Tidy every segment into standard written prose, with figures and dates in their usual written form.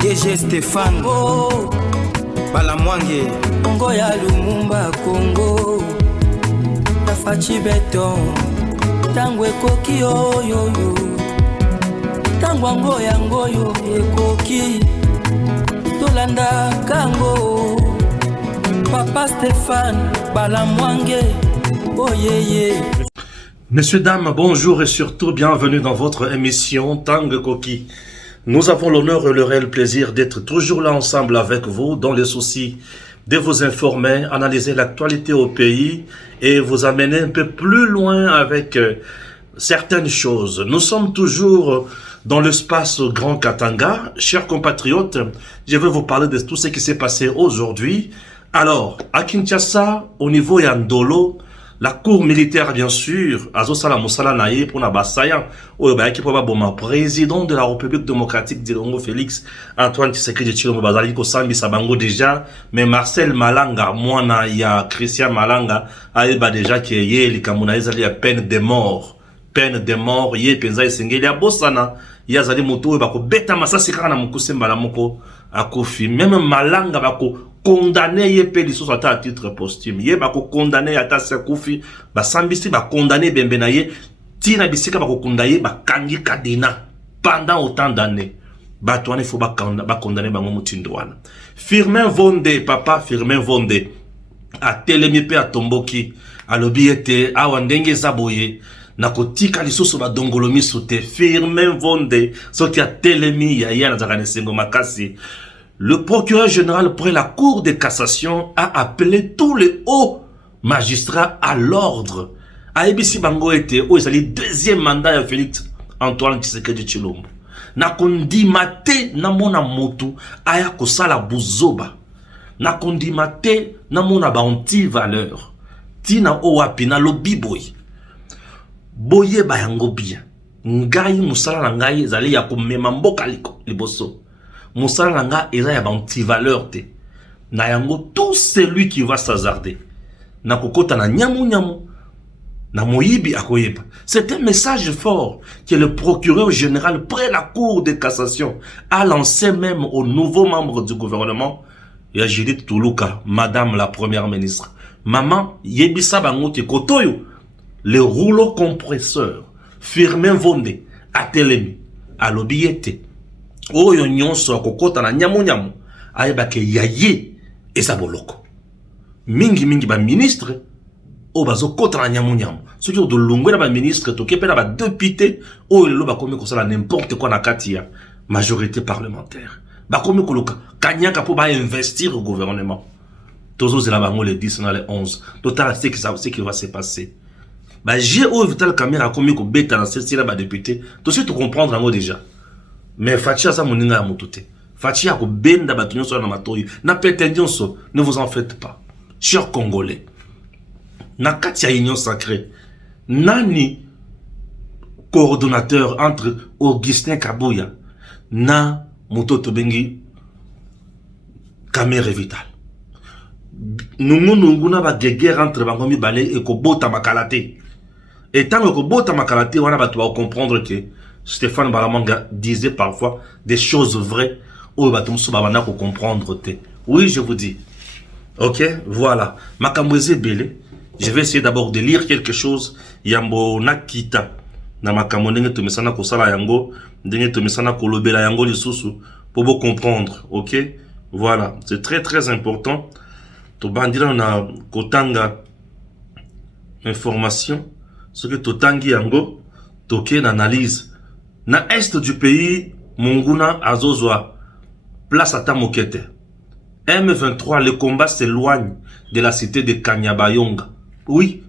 DG Stéphane Balamwange Congo ya Lumumba Congo Tafachi Beton Tangwe koki oyoyo Tangwa ngoya ngoyo ekoki Tolanda kango Papa Stéphane Balamwange Oh yeah. Messieurs, dames, bonjour et surtout bienvenue dans votre émission Tang Koki. Nous avons l'honneur et le réel plaisir d'être toujours là ensemble avec vous dans les soucis de vous informer, analyser l'actualité au pays et vous amener un peu plus loin avec certaines choses. Nous sommes toujours dans l'espace Grand Katanga. Chers compatriotes, je vais vous parler de tout ce qui s'est passé aujourd'hui. Alors, à Kinshasa, au niveau Yandolo, la cour militaire, bien sûr, Azosala Moussala Naye pour Nabassayan, qui probablement président de la République démocratique du Congo, Félix Antoine Tshisekedi Tshilombo Bazali Kosambi Sabango déjà, mais Marcel Malanga, moi il y a Christian Malanga, Aïba déjà qui est yé, Likamuna, il y a peine de mort, yé penza isenge, il y a Bossana, il y a Zali Moto, bako beta masasika na mukuse mbalamoko, akofi, même Malanga bako condamné yé lisusu ata à titre posthume yé bako condamné ata sekoufi ba sambisi ba condamné bembena yé tina bisika bako condamné ba kangi kadena pendant autant d'années bato wana faut ba condamné bango mutindo wana Firmin Vonde papa Firmin Vonde a telemi pe a tomboki alobi ete awa ndenge zaboye na kotika lisusu ba dongolomi soute Firmin Vonde soti a telemi ya yana zakane sengo makasi. Le procureur général près la Cour de cassation a appelé tous les hauts magistrats à l'ordre. Aibisi Bango était où il deuxième mandat de Félix Antoine Tshisekedi Tshilombo. Na kondimate na mona motu aya kosala buzoba. Na kondimate na mona ba anti-valeur. Tina owapi na lobi boy. Boye bayango bien. Ngai musala na ngai zali ya kumema mboka liboso. Moussala nga eza ya anti-valeur te. Na yango tout celui qui va s'hasarder. Na kokota na nyamu. Na moyibi akoyeba. C'est un message fort que le procureur général près la Cour de cassation a lancé même aux nouveaux membres du gouvernement. Ya Judith Toulouka, madame la première ministre. Maman, yebisa bango te kotoyo. Le rouleau compresseur. Firmin Vonde. Atelemi. Alobiyete. Oyo nyonso akokota na nyamu ayeba ke yaye eza boloko mingi ba ministre o bazo kota na nyamu soki o dolongwe na ba ministre to kepe na ba député o lelo ba komi kosala n'importe quoi na kati ya majorité parlementaire ba komi koloka kanyaka po ba investir au gouvernement tozo zela bango le 10 na le 11 total ce qui va se passer ba j'ai o vital caméra komi ko beta na sesila ba député to surtout comprendre ngo déjà. Mais Fatia sa moninga ya mutute. Fatia ko benda batunyo so na matoyi. Na petendion so, ne vous en faites pas. Chers Congolais. Na katia union sacrée. Nani coordonnateur entre Augustin Kabouya na Mutoto Bengi Kamere Vital. Nungu na ba guerre entre bangomi balé et ko bota makalate. Et tant que bota makalate wana ba tu vas comprendre que Stéphane Balamanga disait parfois des choses vraies où il comprendre. Oui, je vous dis. Ok, voilà. Makamweze Bele. Je vais essayer d'abord de lire quelque chose. Yambo Nakita. Na makamondenge to mesana ko sala yango, ndenge to mesana ko lobela yango lisusu pour vous comprendre. Ok, voilà. C'est très très important. To bandira na kotanga information. Ce que to tangi yango, toke n'analyse. Na est du pays, Munguna Azozwa, place à Tamokete. M23, le combat s'éloigne de la cité de Kanyabayonga. Oui,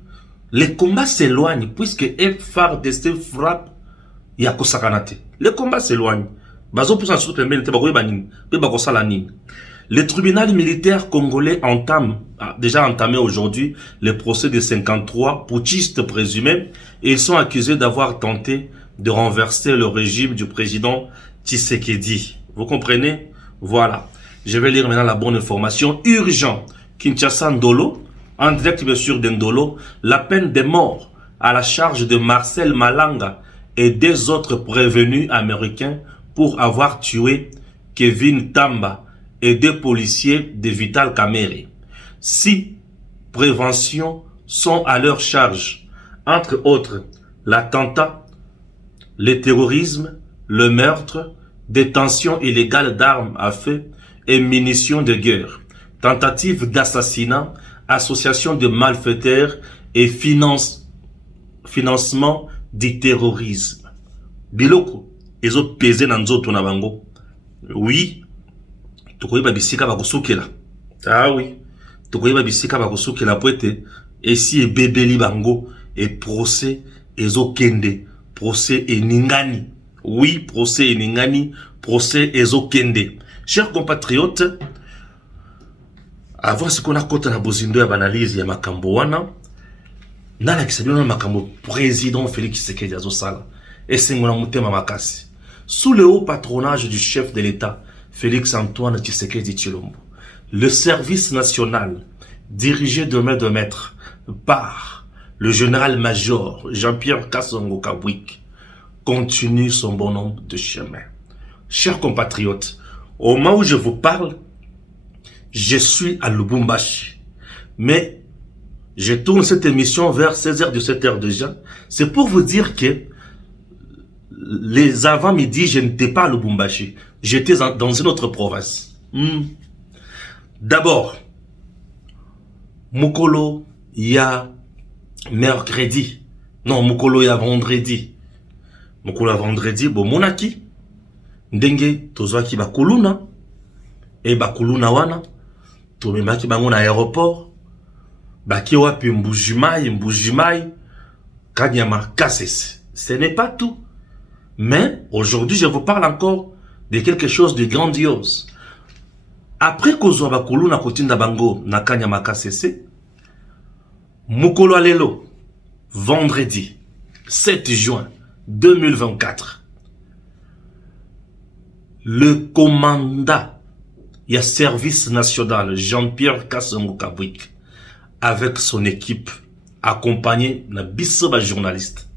le combat s'éloigne puisque FARDC frappe Yakosakanate. Le combat s'éloigne. Le tribunal militaire congolais a déjà entamé aujourd'hui le procès de 53 putschistes présumés et ils sont accusés d'avoir tenté de renverser le régime du président Tshisekedi. Vous comprenez? Voilà. Je vais lire maintenant la bonne information. Urgent. Kinshasa Ndolo, en direct bien sûr d'Ndolo, la peine de mort à la charge de Marcel Malanga et des autres prévenus américains pour avoir tué Kevin Tamba et 2 policiers de Vital Kamerhe. 6 préventions sont à leur charge, entre autres l'attentat, le terrorisme, le meurtre, détention illégale d'armes à feu et munitions de guerre, tentative d'assassinat, association de malfaiteurs et financement du terrorisme. Biloko, ezo pesé na nzoto na bango. Oui, tokoyeba bisika bakosukela. Ah oui, tokoyeba bisika bakosukela po ete esi ebebeli bango et procès ezo kende, procès eningani. Oui, procès eningani, procès ezo kende. Chers compatriotes, avant ce qu'on a côté na bozindo ya banalize ya makambo wana, nala kisabino makambo président Félix Tshisekedi azosala. Et c'est mon mutema makasi. Sous le haut patronage du chef de l'État, Félix Antoine Tshisekedi Tshilombo, le service national, dirigé de main de maître par le général-major Jean-Pierre Kasongo Kabwik, continue son bonhomme de chemin. Chers compatriotes, au moment où je vous parle, je suis à Lubumbashi. Mais je tourne cette émission vers 16h, 17h déjà. C'est pour vous dire que les avant-midi, je n'étais pas à Lubumbashi. J'étais dans une autre province. D'abord, Mukolo, il y a mercredi. Non, Mukolo, il y a vendredi. Mukolo, il y a vendredi. Bon, monaki. Ndenge, tozwaki bakuluna. Et bakuluna wana. Tomemaki bango na aéroport. Baki wapi Mbujimai. Kanyama, Kasese. Ce n'est pas tout. Mais aujourd'hui, je vous parle encore de quelque chose de grandiose. Après kozwa bakulu na kotinda bango na Kanyama Kasese, Mukolo alelo, vendredi 7 juin 2024, le commandant il y a service national Jean-Pierre Kasongo Kabwik avec son équipe accompagné na biso ba journaliste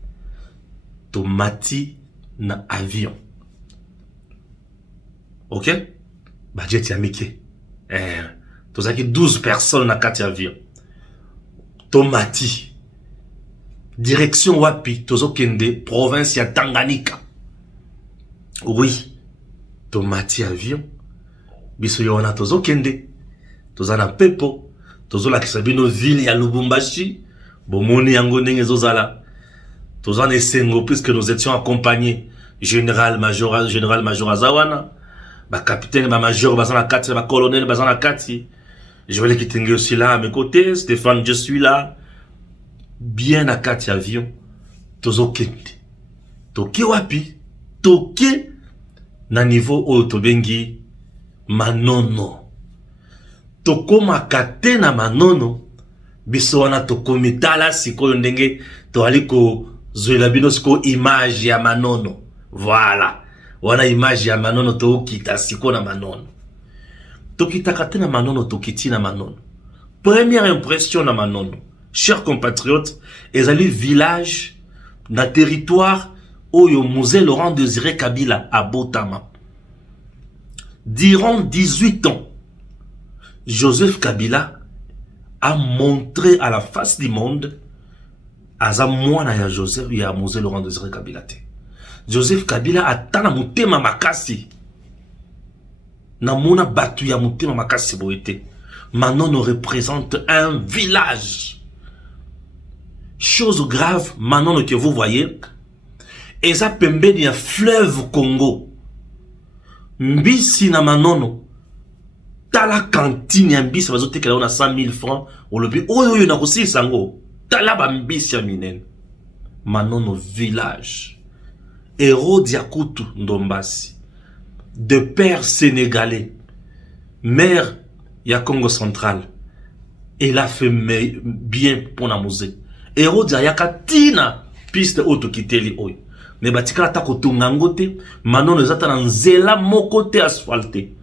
tomati na avion. Ok? Budget ya mike. Tozaki 12 personnes na kati avion. Tomati. Direction wapi tozokende province ya Tanganyika. Oui. Tomati avion. Biso yona tozokende. Tozana pepo. Tozolakisa bino ville ya Lubumbashi. Bomoni yango ndenge zozala. Tozana esengo puisque nous étions accompagnés général-major Azawana. Ba capitaine, ba major, bazana kati, ba colonel, bazana kati. Je vais les quitter aussi là à mes côtés. Stéphane, je suis là. Bien à kati avion. Tozo kente. Toke wapi. Toke. Na niveau o tobengi. Manono. Toko makate na manono. Biso wana toko mitala siko ndenge. To aliko zoela bino siko image ya manono. Voilà. Wana image ya manono to kita siko na manono. To kita kate na manono to kiti na manono. Première impression na manono. Chers compatriotes, ezali village na territoire oyo musée Laurent Désiré Kabila à Botama. Durant 18 ans, Joseph Kabila a montré à la face du monde aza mwana ya Joseph ya musée Laurent Désiré Kabila te. Joseph Kabila atana mutema makasi. Na mona batu ya mutema makasi boete. Manono représente un village. Chose grave, Manono que vous voyez, eza pembeni ya fleuve Congo. Mbisi na Manono. Tala cantine ya mbisi bazotekela ona 100 000 francs. Olobi oyo na kosi sango. Tala ba mbisi ya minene. Manono village. Héros Diakutu Ndombasi, de père sénégalais, mère ya Congo central, il a fait bien pour la musée. Héros Diayaka tina piste auto kiteli oyo. Mais batika ta kotungangote, manon les ata nzela mokote asphalté.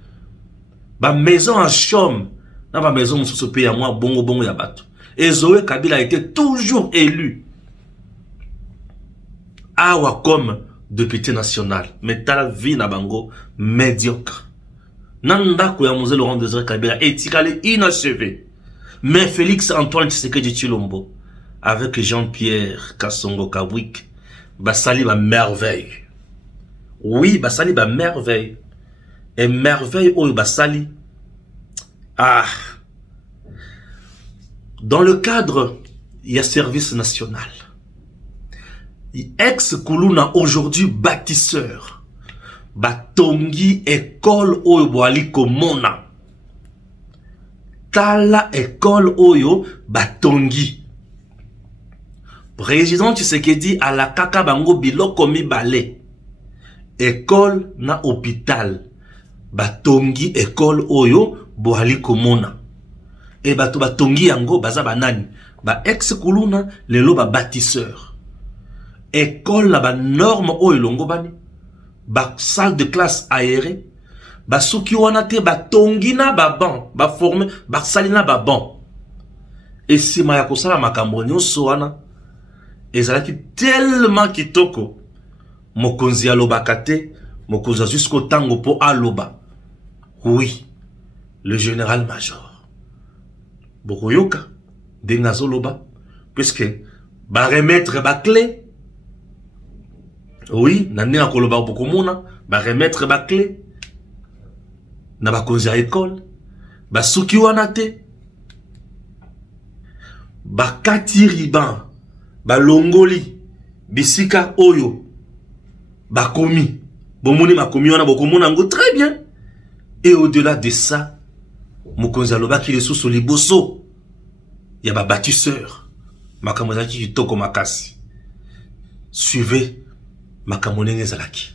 Ba maison en chaume, na ba maison mususu pe ya mwa bongo ya bato. Et Zoé Kabila a été toujours élu. Awa comme député national, mais ta vie na bango médiocre. Nandako ya Mose Laurent Désiré Kabila etikale inachevé. Mais Félix Antoine Tshisekedi Tshilombo avec Jean-Pierre Kassongo Kabwik basali ba merveille. Oui, basali ba merveille. Et merveille oyo basali. Ah. Dans le cadre, il y a service national. Ex-Kuluna aujourd'hui bâtisseur. Batongi école oyo boali komona. Tala école oyo batongi. Président Tshisekedi à la kaka bango biloko mibale. École na hôpital. Batongi école oyo boali komona. Et bato batongi yango baza banani. Ba ex-Kuluna lelo ba bâtisseur. École la ba norme oyo longo bani. Ba salle de classe aérée. Ba souki wana te ba tongina ba ban, ba formé, ba salina ba ban. Et si ma yakosala makambo nyonso wana ezalaki tellement kitoko. Mokonzi alobaka te, mokonzi jusqu'au tango po aloba. Oui, le général-major. Bokoyoka dengazo loba puisque ba remettre ba clé. Oui, nani na koloba bokomona, ba remettre ba clé. Na bakonzi ya école basuki wana te bakati riban balongoli bisika oyo bakomi bomoni makomi wana bokomona ngo très bien. Et au-delà de ça mokonzi alobaki lisusu liboso ya ba bâtisseur makambo ezalaki kitoko makasi. Suivez makambo ndenge ezalaki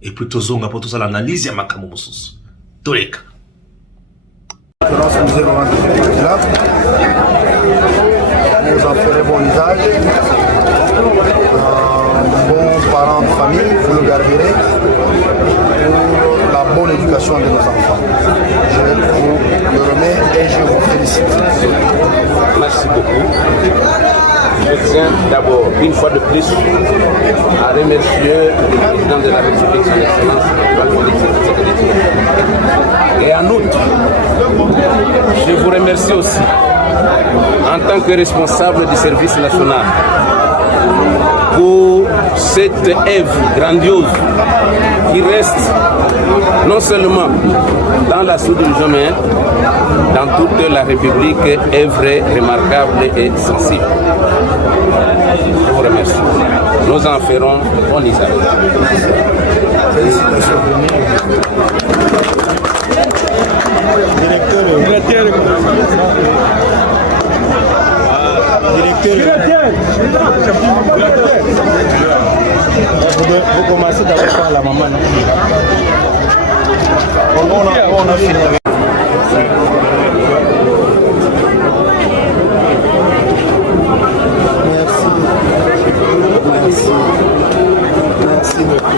et puis tozonga po tosala analyse ya makambo mosusu. Toleka. Nous en ferons bon usage. Bon parent de famille, vous le garderez pour la bonne éducation de nos enfants. Je vous le remets et je vous félicite. Merci beaucoup. Je tiens d'abord, une fois de plus, à remercier le président de la République, son Excellence, Félix Tshisekedi. Et en outre, je vous remercie aussi, en tant que responsable du service national, pour cette œuvre grandiose qui reste non seulement dans la sous-région, mais dans toute la République, œuvre remarquable et sensible. Je vous remercie. Nous en ferons bon usage. Félicitations. Vous commencez d'abord par la maman. On a fini avec. Merci. Merci beaucoup.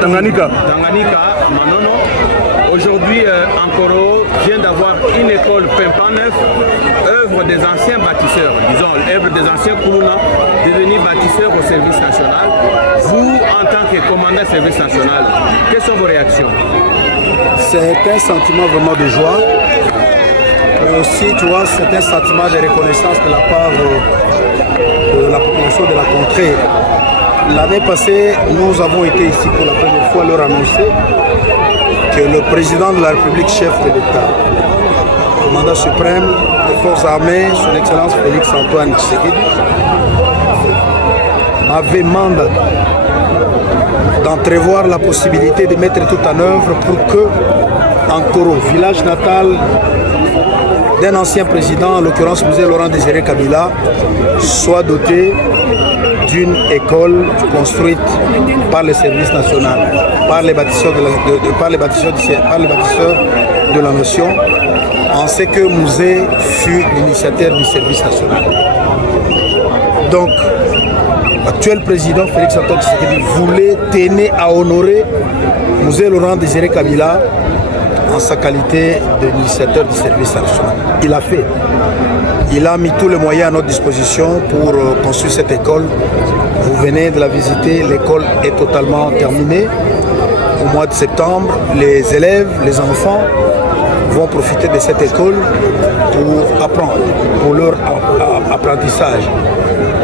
Tanganyika, Manono. Aujourd'hui, Ankoro vient d'avoir une école pimpant neuf, œuvre des anciens bâtisseurs, disons, œuvre des anciens Kuluna, devenus bâtisseurs au service national. Vous, en tant que commandant service national, quelles sont vos réactions? C'est un sentiment vraiment de joie, mais aussi, tu vois, c'est un sentiment de reconnaissance de la part de la population de la contrée. L'année passée, nous avons été ici pour la première fois leur annoncer que le président de la République, chef de l'État, commandant suprême des forces armées, son Excellence Félix Antoine Tshisekedi, m'avait mandaté d'entrevoir la possibilité de mettre tout en œuvre pour que Ankoro, village natal d'un ancien président, en l'occurrence M. Laurent Désiré Kabila, soit doté d'une école construite par les services nationaux, par les bâtisseurs de la nation, en ce que Musée fut l'initiateur du service national. Donc, l'actuel président Félix Antoine Tshisekedi voulait, tenir à honorer Musée Laurent Désiré Kabila en sa qualité d'initiateur du service national. Il a fait. Il a mis tous les moyens à notre disposition pour construire cette école. Vous venez de la visiter, l'école est totalement terminée. Au mois de septembre, les élèves, les enfants vont profiter de cette école pour apprendre, pour leur apprentissage.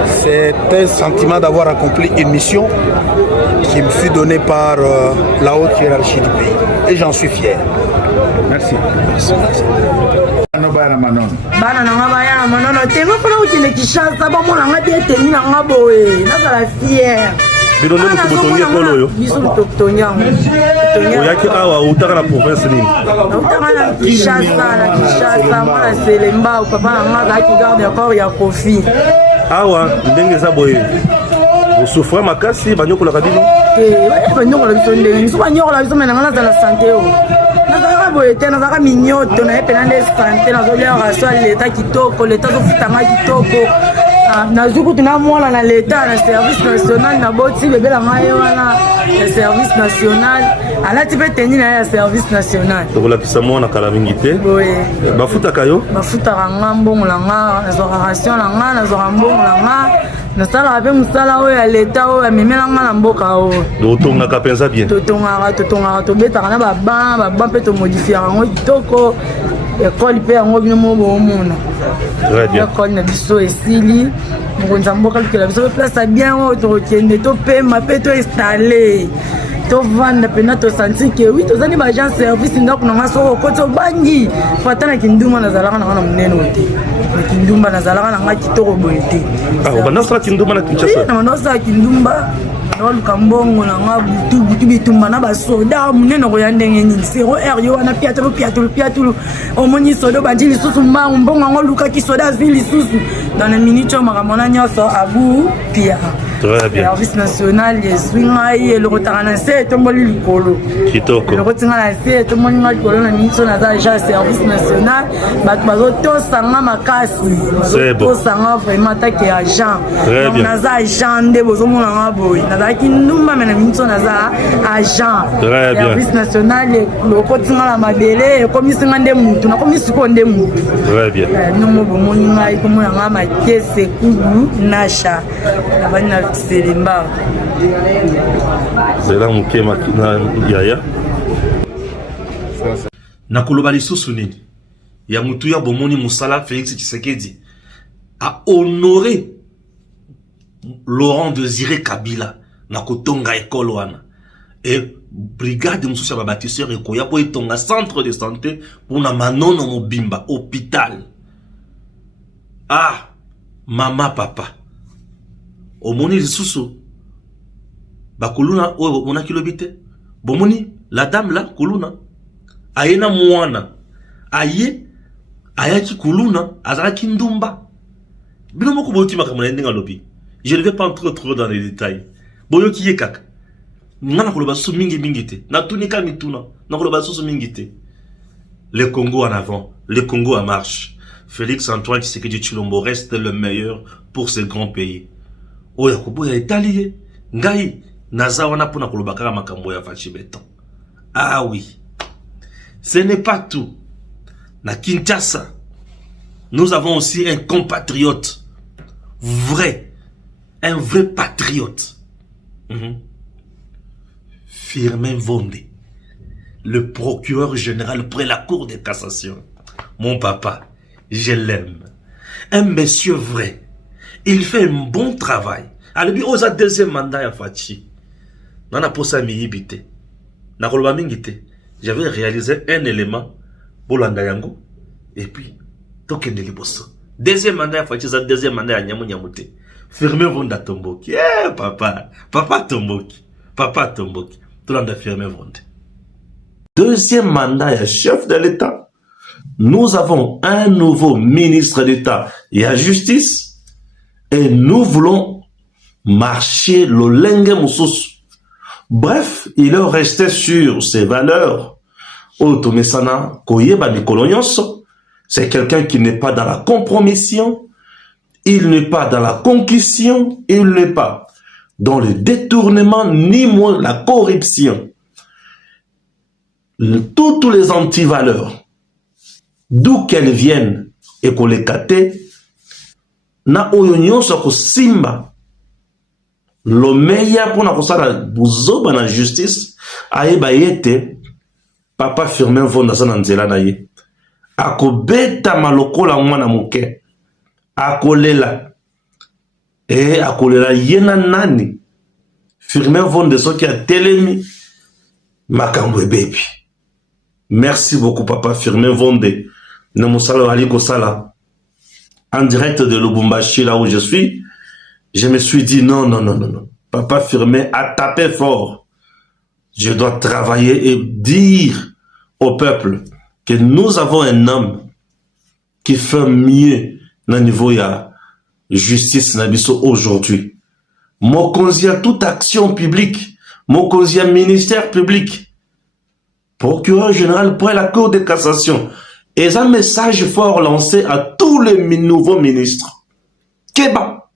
C'est un sentiment d'avoir accompli une mission qui me fut donnée par la haute hiérarchie du pays. Et j'en suis fier. Merci. bana nanga baya na manono tengo pona ukine Kinshasa ba mona nga bien teni na nga boye nazala fier bino ndio kubotongia kolo yo biso totongia oyaki awa utaka na province nini utaka na Kinshasa mona selemba papa nanga zaki garde ya corps ya Kofi awa ndenge za boye osufra makasi banyokola bino banyokola biso ndenge so banyokola biso mena nga nazala santé yo nazalaka boye te nazalaka minyoto na ye pena nde sante nazolia ratio ya leta kitoko leta azofutanga kitoko nazwi kutu na mwana na leta na service national na boti bebelanga ye wana ya service national alati mpe teni na ye ya service national tokolakisa mwana kala mingi te bafutaka yo bafutaka nga mbongo na nga nazwaka ration na nga nazwaka mbongo na nga nasalaka mpe mosala oyo ya leta oyo amemelanga na mboka oyo totongaka mpenza bien totongaka tobetaka na baba mpe tomodifiaka yango kitoko ekole mpe yango bino mo boomona ekole na biso esili mokonzi ya mboka lukela biso mpe place bien oyo tokokende topema mpe toinstalle tovanda mpena tosanti ke wi tozali baagent service ndako nanga soko okoti obangi fata na kindumba nazalaka nanga na monene oyo te na kindumba nazalaka nanga kitoko boye te bandasala kindumba na Kinshasa bandasala kindumba naoluka mbongo nanga butu bitumba na basoda monene koya ndenge nini 0 yo wana piatulu omoni soda obandi lisusu mbangu mbongo yango olukaki soda azwi lisusu dans les minutes oyo makambo na nyonso abu pia service national ezwi ngai elokotaka na se etomboli likolo elokotinga na se etomboli ngai likolo na minute oyo naza agent ya service national bato bazotosanga makasi bazotosanga vraiment atake agent donc naza agent nde bozomona nga boye nazalaki ndumba me na minute oyo naza agent service national elokotinga na mabele ekomisinga nde mutu nakomisiko nde mutu nongo bomoni ngai komona nga makese kubu nasha nabani na selemba zela mukema na yaya nakoloba lisusu nini ya mutu ya bomoni musala Félix Tshisekedi a honoré Laurent Désiré Kabila na kotonga école wana et brigade mususu ya bâtisseur ekoya po etonga centre de santé pour na manono mobimba hôpital mama papa omoni lisusu bakuluna oyo monaki lobi te bomoni la dame la kuluna ayena mwana ayaki kuluna azalaki ndumba bino moko boyoki makambo na ndenge alobi je ne vais pas entrer trop dans les détails boyoki ye kaka nga nakoloba susu mingi te natunika mituna nakoloba susu mingi te le Congo en avant, le Congo en marche. Félix Antoine Tshisekedi Tshilombo reste le meilleur pour ce grand pays. Oya koboya etalié ngai nazawana pona kolobaka makambo ya fachi beton. Ah oui. Ce n'est pas tout. Na Kinshasa, nous avons aussi un compatriote vrai, un vrai patriote. Firmin Vonde, le procureur général près la cour de cassation. Mon papa, je l'aime. Un monsieur vrai. Il fait un bon travail. Alibi oza deuxième mandat ya Fachi. Nana posa miyibite. Na koloba mingite. J'avais réalisé un élément pour l'andayango. Et puis, tokende liboso. Deuxième mandat ya Fachi, ça deuxième mandat ya Nyamu Nyamute. Firmin Vonda Tomboki. Eh, papa. Papa Tomboki. Papa Tomboki. Tout le monde a Firmin Vonda. Deuxième mandat ya chef de l'État. Nous avons un nouveau ministre d'État et à justice et nous voulons marcher le lenge mususu Bref, il est resté sur ses valeurs. Otomesana Koyeba Mikolonyoso, c'est quelqu'un qui n'est pas dans la compromission, il n'est pas dans la concussion, il n'est pas dans le détournement, ni moins la corruption. Toutes les antivaleurs, d'où qu'elles viennent, et qu'on les kate, na oyonyo soko simba, le meilleur pour na kosala buzoba na justice, aeba yete, papa Firmin Vonda sa nzela na ye. Ako beta malokola mwana muke, ako lela, ako lela yena nani, Firmin Vonda so ki a telemi, makambo baby. Merci beaucoup papa Firmin Vonde. Namusala Aliko Sala. En direct de Lubumbashi, là où je suis, je me suis dit non. Papa Firmin a tapé fort. Je dois travailler et dire au peuple que nous avons un homme qui fait mieux dans le niveau de la justice nabiso aujourd'hui. Mon conseiller toute action publique, mon conseiller ministère public, procureur général pour la Cour de cassation. Et un message fort lancé à tous les nouveaux ministres. Keba.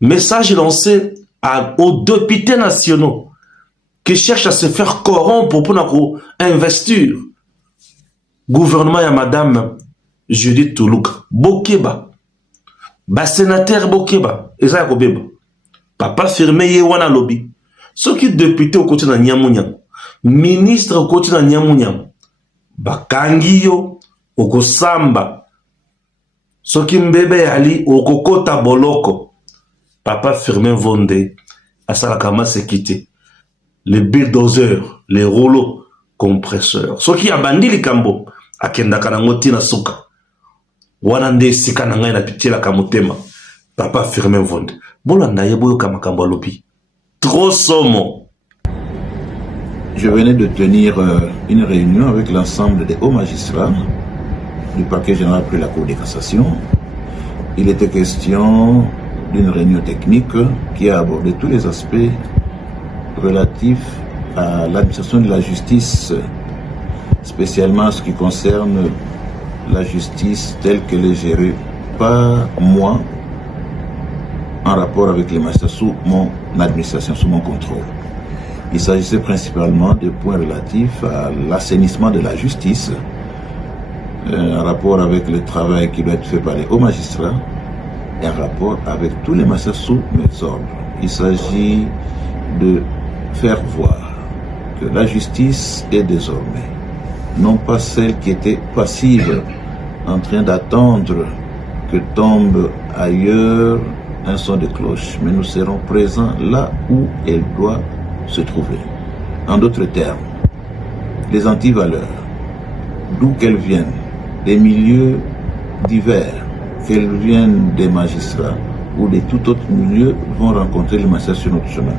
Message lancé aux députés nationaux qui cherchent à se faire corrompre pour investir. Gouvernement ya madame Judith Toulouk. Bokeba. Sénateur Bokeba. Eza Kobeba. Papa Firmin Yewana Lobby. Ceux qui députés au côté de Nyamounyam. Ministre au côté de Nyamounyam. Bakangiyo okosamba soki mbebe ali okokota boloko. Papa Firmin Vonde asalaka masekite les bulldozers, les rouleaux compresseurs soki abandi likambo akendaka nango tina suka wana nde sika na ngai na pitilaka motema. Papa Firmin Vonde bolanda ye boyoka makambo alobi trop somo. Je venais de tenir une réunion avec l'ensemble des hauts magistrats du parquet général près la Cour de cassation. Il était question d'une réunion technique qui a abordé tous les aspects relatifs à l'administration de la justice, spécialement ce qui concerne la justice telle qu'elle est gérée par moi en rapport avec les magistrats sous mon administration, sous mon contrôle. Il s'agissait principalement de points relatifs à l'assainissement de la justice, en rapport avec le travail qui doit être fait par les hauts magistrats, et en rapport avec tous les magistrats sous mes ordres. Il s'agit de faire voir que la justice est désormais, non pas celle qui était passive, en train d'attendre que tombe ailleurs un son de cloche, mais nous serons présents là où elle doit se trouver. En d'autres termes, les antivaleurs, d'où qu'elles viennent, des milieux divers, qu'elles viennent des magistrats ou de tout autre milieu, vont rencontrer les magistrats sur notre chemin.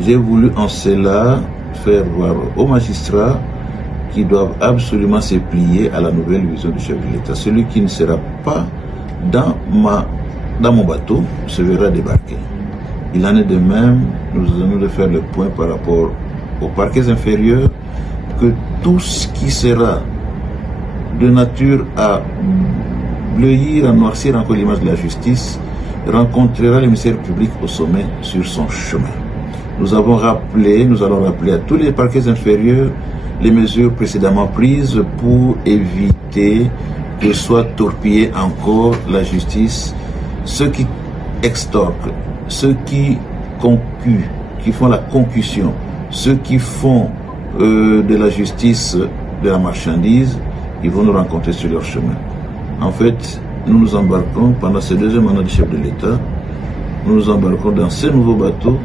J'ai voulu en cela faire voir aux magistrats qui doivent absolument se plier à la nouvelle vision du chef de l'État. Celui qui ne sera pas dans mon bateau se verra débarquer. Il en est de même, nous allons faire le point par rapport aux parquets inférieurs, que tout ce qui sera de nature à bleuir, à noircir encore l'image de la justice, rencontrera le ministère public au sommet sur son chemin. Nous allons rappeler à tous les parquets inférieurs les mesures précédemment prises pour éviter que soit torpillée encore la justice. Ceux qui extorquent, ceux qui concuent, qui font la concussion, ceux qui font de la justice de la marchandise, ils vont nous rencontrer sur leur chemin. En fait, nous nous embarquons pendant ce deuxième mandat du chef de l'État, nous nous embarquons dans ce nouveau bateau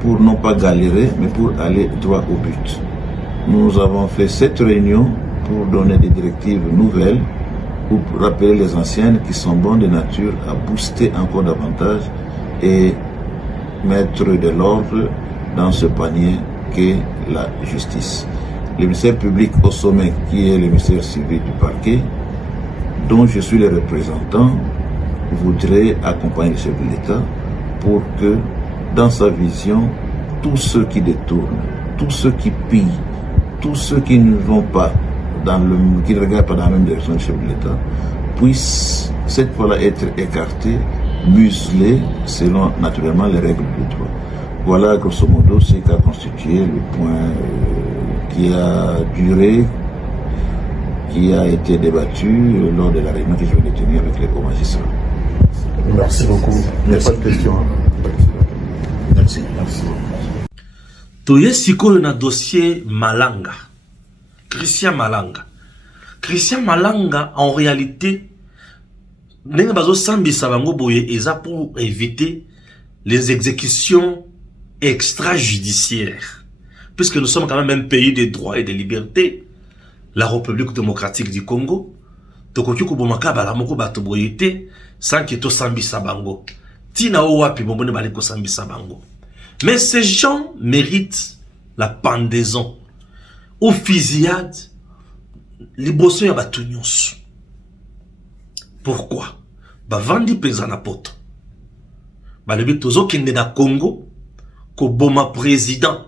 pour non pas galérer, mais pour aller droit au but. Nous avons fait cette réunion pour donner des directives nouvelles, pour rappeler les anciennes qui sont bonnes de nature à booster encore davantage et mettre de l'ordre dans ce panier qu'est la justice. Le ministère public au sommet, qui est le ministère civil du parquet, dont je suis le représentant, voudrait accompagner le chef de l'État pour que, dans sa vision, tous ceux qui détournent, tous ceux qui pillent, tous ceux qui ne vont pas qui ne regardent pas dans la même direction du chef de l'État, puissent cette fois-là être écartés, muselés, selon naturellement les règles du droit. Voilà grosso modo ce qui a constitué le point qui a duré, qui a été débattu lors de la réunion que je vais tenir avec les co-magistrats. Merci beaucoup. Il n'y a pas de questions. Merci. Toye sikoyo na dossier Malanga. Christian Malanga. Christian Malanga, en réalité, ndenge bazo sambisa bango boye eza pour éviter les exécutions extrajudiciaires. Puisque nous sommes quand même un pays de droits et de liberté, la République démocratique du Congo, tokoki kobomaka bala moko bato boye te sans que to sambisa bango. Tina owapi bombone bale ko sambisa bango. Mais ces gens méritent la pendaison ou fusillade, les bossons ya batu nyonso. Pourquoi? Vandi peza na poto. Balobi tozo kende na Congo, ko boma président,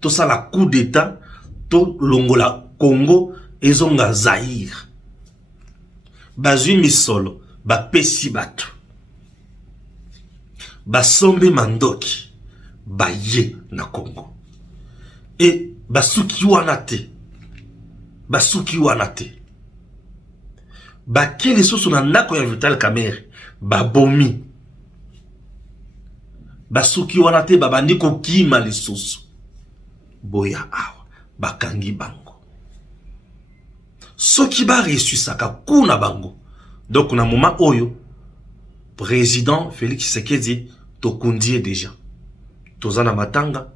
to sa la coup d'état, to longola Congo, ezonga Zaïre. Bazui misolo, pesi batu. Sombe mandoki, ye na Congo. Et basuki wana te. Kele soso na ndako ya Vital Kamerhe, bomi. Basuki wana te babandi ko kima lisusu. Boya awa, bakangi bango. Soki ba resusaka kuna bango. Donc na moment oyo, président Félix Tshisekedi tokundie déjà. Tozana matanga.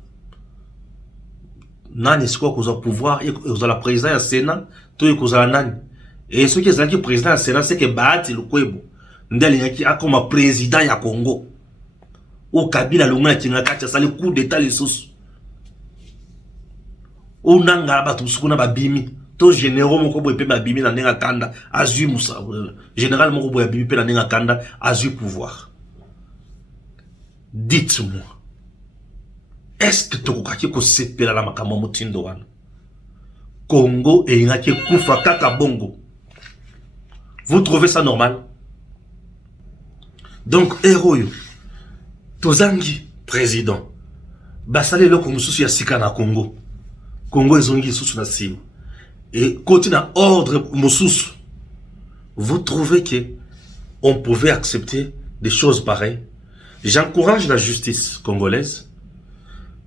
Nani siko koza pouvoir, koza la président ya Sénat, to koza nani. Et ce qui est le président ya Sénat, c'est que Bahati Lukwebo, ndeli yaki akoma président ya Congo. O Kabila lunga kinga kacha sali coup d'état lisusu. O nanga batu sukuna babimi, to généraux moko boye pe babimi na ndenga kanda, azui musa, général moko boye babimi pe na ndenga kanda, azui pouvoir. Dites-moi. Est-ce que tu ko sepela la makambo mutindo wana? Congo et inaki kufa kaka bongo. Vous trouvez ça normal? Donc héros tozangi président. Basale loko mususu ya sika na Congo. Congo ezongi susu na sima. Et continue à ordre mususu. Vous trouvez que on pouvait accepter des choses pareilles? J'encourage la justice congolaise.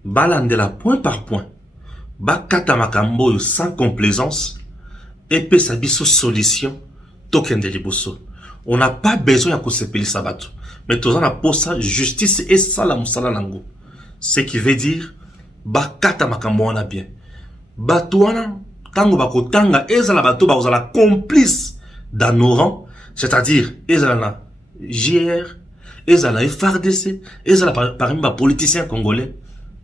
Balandela point par point. Bakata makambo sans complaisance. Et puis sa biso solution. Token de liboso. On n'a pas besoin de se payer sabato. Mais tous en a pour ça justice et salam salanango. Ce qui veut dire bakata makambo wana bien. Batouana tango bakotanga ezala bato ba ozala complice dans nos rangs, c'est-à-dire ezala JR, ezala FARDC, ezala parmi les politiciens congolais.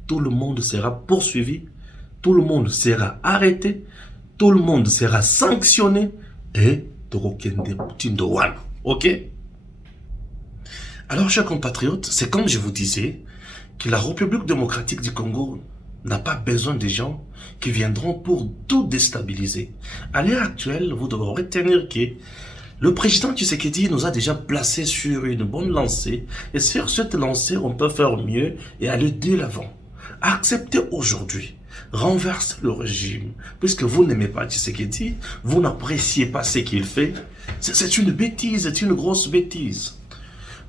Tout le monde sera poursuivi, tout le monde sera arrêté, tout le monde sera sanctionné et ok? Alors, chers compatriotes, c'est comme je vous disais que la République démocratique du Congo n'a pas besoin de gens qui viendront pour tout déstabiliser. À l'heure actuelle, vous devrez retenir que le président Tshisekedi nous a déjà placés sur une bonne lancée et sur cette lancée, on peut faire mieux et aller de l'avant. Acceptez aujourd'hui, renversez le régime, puisque vous n'aimez pas Tshisekedi, vous n'appréciez pas ce qu'il fait. C'est une bêtise, c'est une grosse bêtise.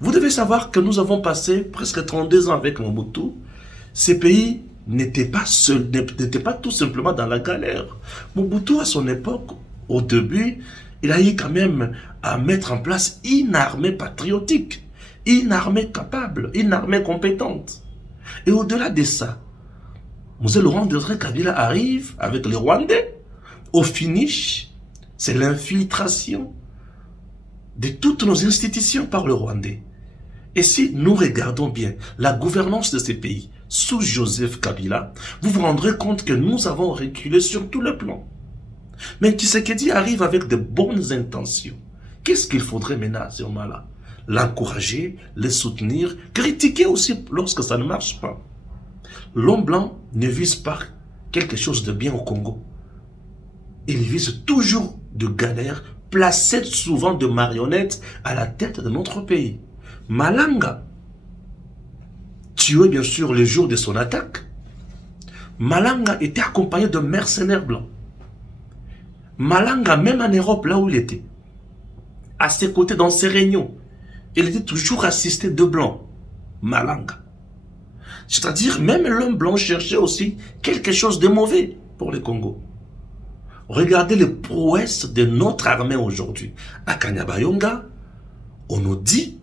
Vous devez savoir que nous avons passé presque 32 ans avec Mobutu. Ces pays n'étaient pas tout simplement dans la galère. Mobutu, à son époque, au début, il a eu quand même à mettre en place une armée patriotique, une armée capable, une armée compétente. Et au-delà de ça, M. Laurent Désiré Kabila arrive avec les Rwandais. Au finish, c'est l'infiltration de toutes nos institutions par le Rwandais. Et si nous regardons bien la gouvernance de ces pays sous Joseph Kabila, vous vous rendrez compte que nous avons reculé sur tous les plans. Mais Tshisekedi arrive avec de bonnes intentions. Qu'est-ce qu'il faudrait maintenant à ce moment-là? L'encourager, le soutenir, critiquer aussi lorsque ça ne marche pas. L'homme blanc ne vise pas quelque chose de bien au Congo. Il vise toujours de galères, placé souvent de marionnettes à la tête de notre pays. Malanga, tué bien sûr le jour de son attaque, Malanga était accompagné de mercenaires blancs. Malanga, même en Europe, là où il était, à ses côtés dans ses réunions, il était toujours assisté de blancs. Malanga. C'est-à-dire, même l'homme blanc cherchait aussi quelque chose de mauvais pour le Congo. Regardez les prouesses de notre armée aujourd'hui. À Kanyabayonga, on nous dit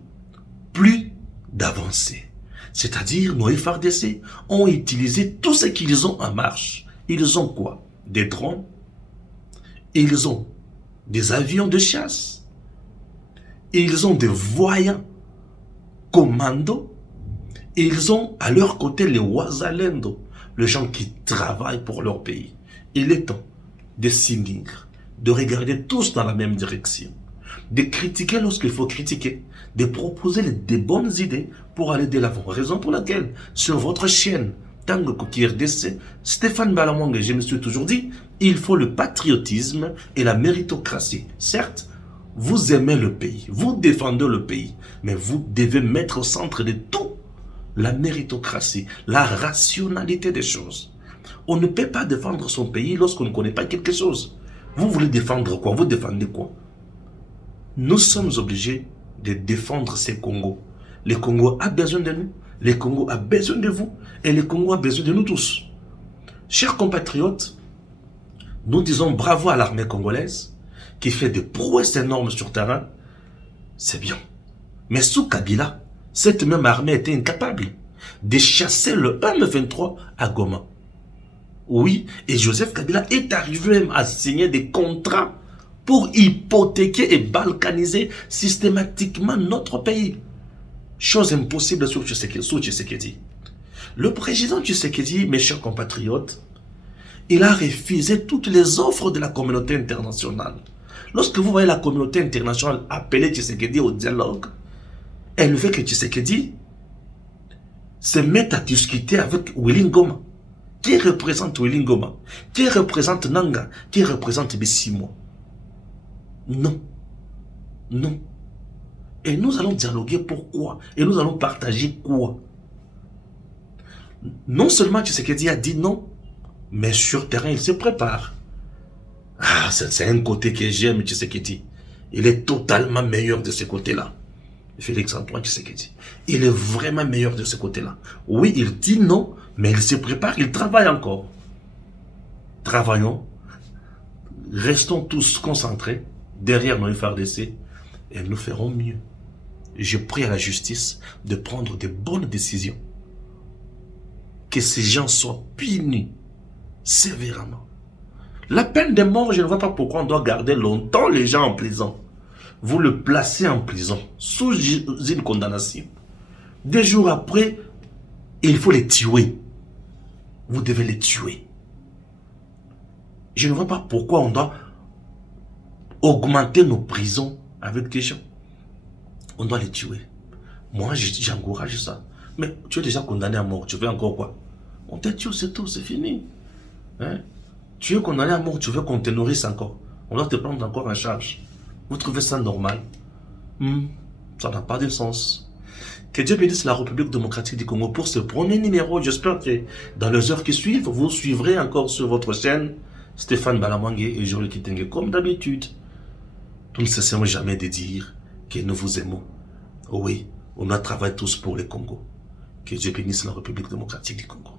plus d'avancer. C'est-à-dire, nos FARDC ont utilisé tout ce qu'ils ont en marche. Ils ont quoi? Des drones. Ils ont des avions de chasse. Ils ont des voyants commandos. Ils ont à leur côté les Wazalendo, les gens qui travaillent pour leur pays. Il est temps de s'unir, de regarder tous dans la même direction, de critiquer lorsqu'il faut critiquer, de proposer des bonnes idées pour aller de l'avant. Raison pour laquelle, sur votre chaîne, Tango Koki RDC, Stéphane Balamwanga, je me suis toujours dit, il faut le patriotisme et la méritocratie. Certes, vous aimez le pays, vous défendez le pays, mais vous devez mettre au centre de tout la méritocratie, la rationalité des choses. On ne peut pas défendre son pays lorsqu'on ne connaît pas quelque chose. Vous voulez défendre quoi? Vous défendez quoi? Nous sommes obligés de défendre ces Congos. Le Congo a besoin de nous, le Congo a besoin de vous, et le Congo a besoin de nous tous. Chers compatriotes, nous disons bravo à l'armée congolaise qui fait des prouesses énormes sur terrain. C'est bien. Mais sous Kabila, cette même armée était incapable de chasser le M23 à Goma. Oui, et Joseph Kabila est arrivé même à signer des contrats pour hypothéquer et balkaniser systématiquement notre pays. Chose impossible sur Tshisekedi. Le président Tshisekedi, mes chers compatriotes, il a refusé toutes les offres de la communauté internationale. Lorsque vous voyez la communauté internationale appeler Tshisekedi au dialogue, elle veut que Tshisekedi se mette à discuter avec Willy Ngoma. Qui représente Willy Ngoma? Qui représente Nanga? Qui représente Bissimo? Non. Non. Et nous allons dialoguer pourquoi? Et nous allons partager quoi? Non seulement Tshisekedi a dit non, mais sur terrain, il se prépare. Ah, c'est un côté que j'aime, Tshisekedi. Il est totalement meilleur de ce côté-là. Félix-Antoine Tshisekedi. Il est vraiment meilleur de ce côté-là. Oui, il dit non, mais il se prépare, il travaille encore. Travaillons, restons tous concentrés derrière nos FARDC et nous ferons mieux. Je prie à la justice de prendre de bonnes décisions. Que ces gens soient punis sévèrement. La peine de mort, je ne vois pas pourquoi on doit garder longtemps les gens en prison. Vous le placez en prison, sous une condamnation. 2 jours après, il faut les tuer. Vous devez les tuer. Je ne vois pas pourquoi on doit augmenter nos prisons avec des gens. On doit les tuer. Moi, j'encourage ça. Mais tu es déjà condamné à mort, tu veux encore quoi? On te tue, c'est tout, c'est fini. Hein? Tu es condamné à mort, tu veux qu'on te nourrisse encore. On doit te prendre encore en charge. Vous trouvez ça normal? Ça n'a pas de sens. Que Dieu bénisse la République démocratique du Congo pour ce premier numéro. J'espère que dans les heures qui suivent, vous suivrez encore sur votre chaîne Stéphane Balamwanga et Joël Kitenge. Comme d'habitude, nous ne cesserons jamais de dire que nous vous aimons. Oui, on doit travailler tous pour le Congo. Que Dieu bénisse la République démocratique du Congo.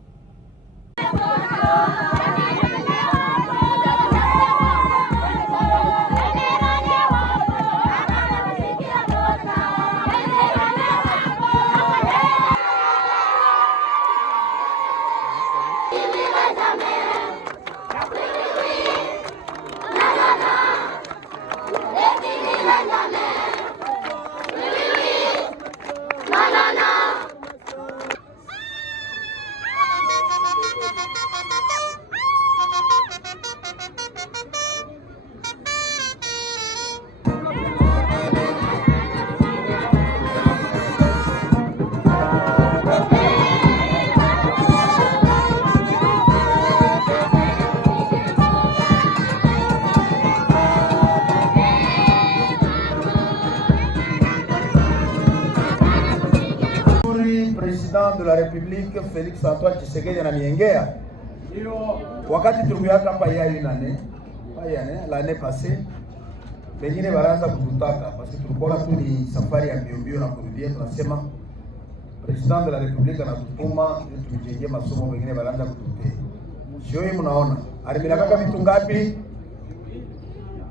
président de la République Félix Antoine Tshisekedi ananiengea wakati tulikuwa hapa l'année passée, wengine wanaanza kututaka parce que tulikuwa tu ni safari ya mbio na kurudia, tunasema président de la République anatutuma tujenge masomo, wengine wanaanza kututea. Sio hivi mnaona? Alimilaka vitu ngapi?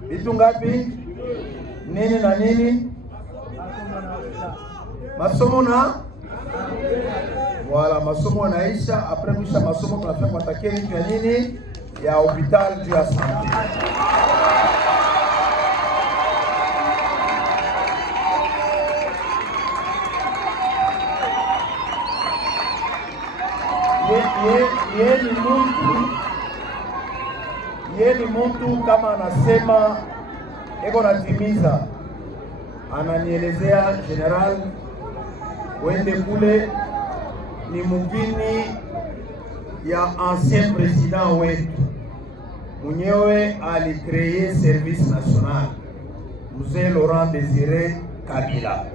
Vitu ngapi? Nini na nini? Masomo na wala masomo yanaisha. Après kuisha masomo tunafika kuatakia vitu ya nini? Ya hospital juu ya santé. Yeye ni mtu kama anasema eko natimiza, ananielezea general, wende kule ni mugini ya ancien président wetu mwenyewe alikreye service national, Mzee Laurent Désiré Kabila.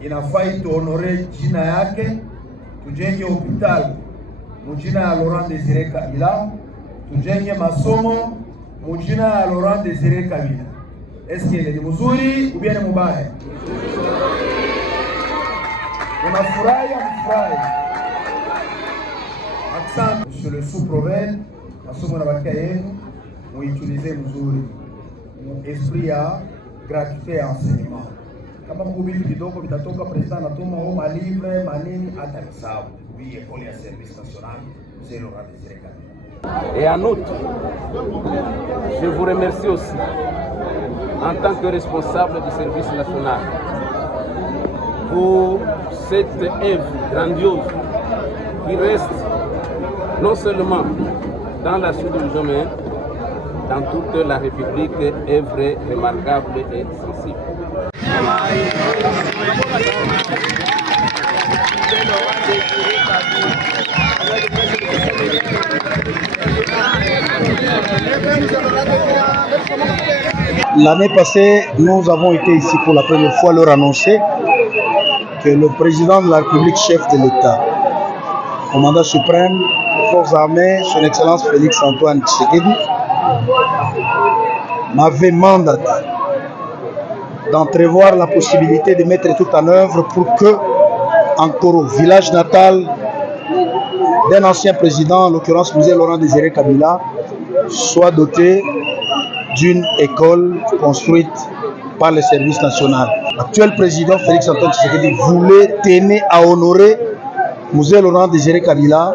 Inafaa tuonore jina yake, tujenge hospital mujina ya Laurent Désiré Kabila, tujenge masomo mujina ya Laurent Désiré Kabila. Est-ce que ni mzuri ou bien ni mubaya? Unafurahi mfurahi? Accent sur le sous-province, masomo na bakia yenu muutilize mzuri, mu esprit ya gratuité ya enseignement. Kama mkubitu kidogo vitatoka, president anatuma au malivre manini atanisahau. Oui, école ya service national, Mzee Laurent Désiré Kabila. Et en outre, je vous remercie aussi en tant que responsable du service national pour cette œuvre grandiose qui reste non seulement dans la sous-région, mais dans toute la République, œuvre remarquable et sensible. L'année passée, nous avons été ici pour la première fois leur annoncer que le président de la République, chef de l'État, commandant suprême des forces armées, son Excellence Félix Antoine Tshisekedi, m'avait mandaté d'entrevoir la possibilité de mettre tout en œuvre pour que Ankoro, village natal d'un ancien président, en l'occurrence Mzee Laurent Désiré Kabila, soit doté d'une école construite par le service national. L'actuel président Félix Antoine Tshisekedi tenait à honorer Mzee Laurent Désiré Kabila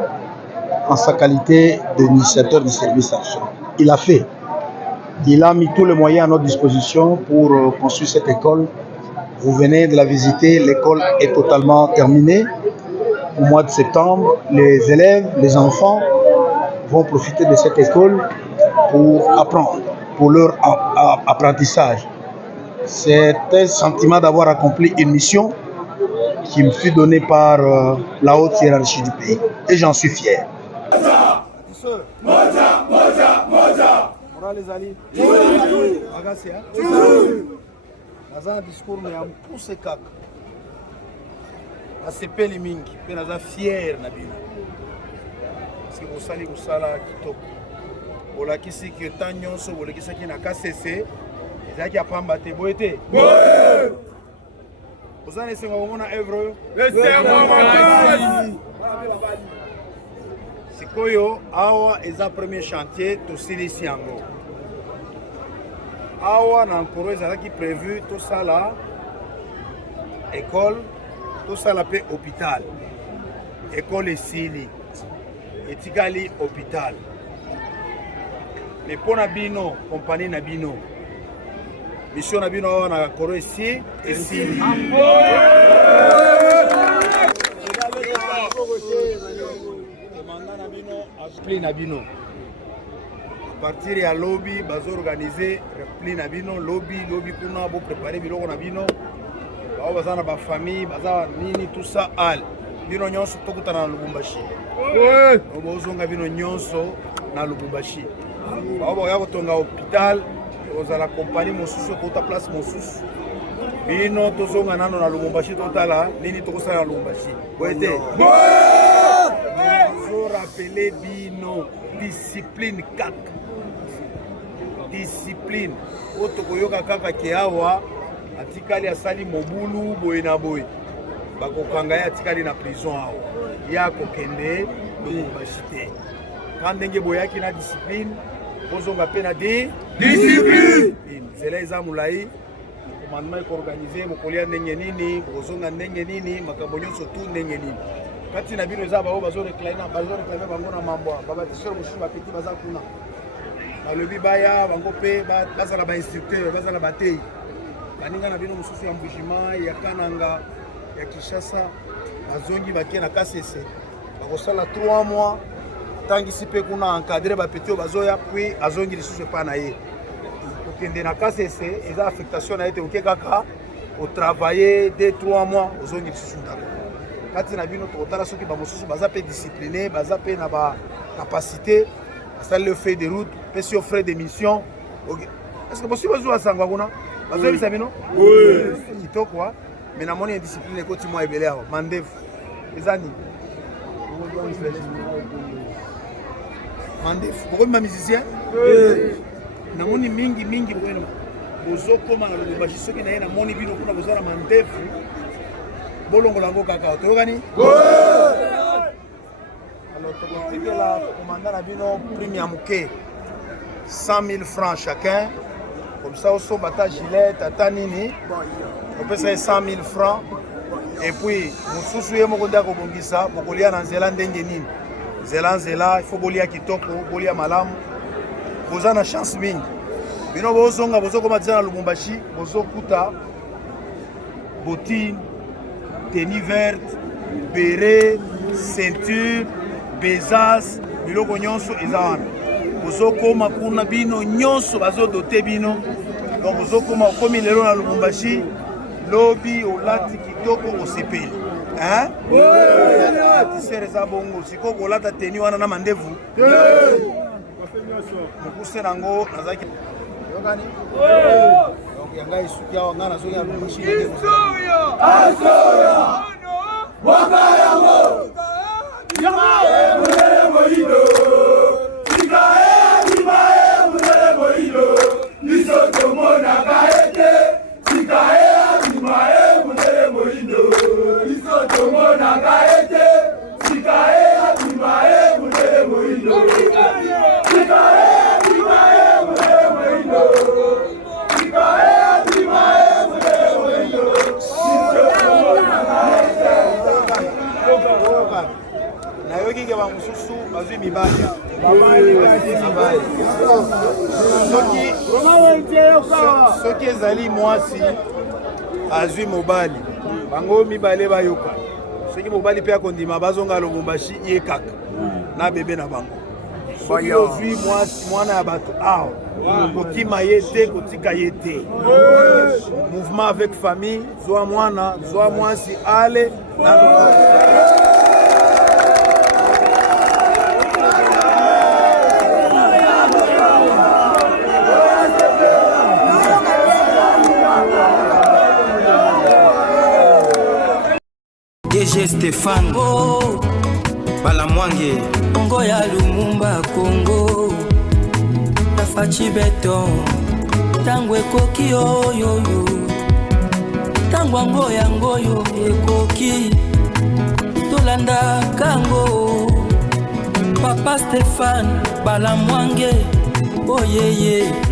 en sa qualité d'initiateur du service national. Il a fait. Il a mis tous les moyens à notre disposition pour construire cette école. Vous venez de la visiter, l'école est totalement terminée. Au mois de septembre, les élèves, les enfants vont profiter de cette école pour apprendre, pour leur apprentissage. C'est un sentiment d'avoir accompli une mission qui me fut donnée par la haute hiérarchie du pays. Et j'en suis fier. Naza discours mais am pousse kaka. Asepeli mingi, pe naza fier na bino. Parce que bosali bosala kitoko. Bolakisi que tanyon so bolakisa ki na KCC, ezaki apamba te boete. Boye. Bosana senga ngona œuvre. Sikoyo awa eza premier chantier to silisi yango. Awa na Ankoro ezalaki prévu tout ça là école, tout ça là pe hôpital. École esili etikali hôpital. Mais pour na bino compagnie na bino mission na bino awa na Ankoro ici esili. Commandant na bino appli na bino. Partir à lobby, bazo organiser repli na bino lobby kuna bo préparer biloko na bino. Ba bazana ba famille, baza nini tout ça al. Bino nyonso tokutana na Lubumbashi. Ouais. Obozonga bino nyonso na Lubumbashi. Ba ya kotonga hôpital, ozala compagnie mosusu ko ta place mosusu. bino tozonga nano na Lubumbashi totala nini tokosala na Lubumbashi boyete zo rappeler bino discipline kaka discipline otokoyoka kaka ke awa atikali asali mobulu boye na boye bakokanga ye atikali na prison awa ya kokende Lubumbashi te ka ndenge boyaki na discipline ozonga pe na discipline nzela eza molai commandement ekorganize mokolia ndenge nini bokozonga ndenge nini makambo nyonso tu ndenge nini kati na bino eza bao bazoreklame bango na mambwa babatiseur mosusu bapeti baza kuna balobi baya bango mpe bazala bainstructeur bazala bateyi baninga na bino mosusu ya mbujima ya Kananga ya Kinshasa bazongi bakie na Kasese bakosala 3 mois tangisi mpe kuna encadre bapeti oyo bazoya puis azongi lisusu epa na ye okende na Kasese eza affectation na ye te oke kaka otravaille 2-3 mois ozongi lisusu ndako kati na bino tokotala soki bamosusu baza mpe discipliné baza mpe na bacapacité basali le feuille de route mpe sur frais de mission est-ce que bosi bazwa sangwa kuna bazoyebisa bino kitoko me namoni indiscipline ekoti mwa ebele awa mandevu eza nini mandevu bokomi bamusicien namoni mingi bozokoma na Lubumbashi soki na ye namoni bino kuna bozala mandevu bolongola yango kaka toyokani alors tokotikela komanda na bino prime ya moke 100 000 francs chacun comme ça osomba ata gilet ata nini opesa ye 100 000 francs et puis mosusu ye moko nde akobongisa bokolia na nzela ndenge nini nzela ifo bolia kitoko bolia malamu boza na chance mingi bino bozonga bozokoma tia na Lubumbashi bozokuta botine tenue verte beret ceinture bezas biloko nyonso eza wana bozokoma kuna bino nyonso bazodote bino donc bozokoma okomi lelo na Lubumbashi lobi olati kitoko osepeli tisere eza bongo siko kolata teni wana na mandevu mokuse nango nazaki yokani donc yanga isuki awa nga nazoki na Lubumbashi nayoki ke bamosusu bazwi mibali soki ezali mwasi azwi mobali bango mibale bayoka soki mobali mpe akondima bazonga Lubumbashi ye kaka na bebe na bango soki ozwi mwasi mwana ya bato awa kokima ye te kotika ye te mouvement avec famille zwa mwana zwa mwasi ale na Lubumbashi DG Stéphane Balamwange Congo ya Lumumba Congo Tafachi Beton Tango ekoki oyoyo Tango ngoyo ekoki Tolanda kango Papa Stéphane Balamwange Oyeye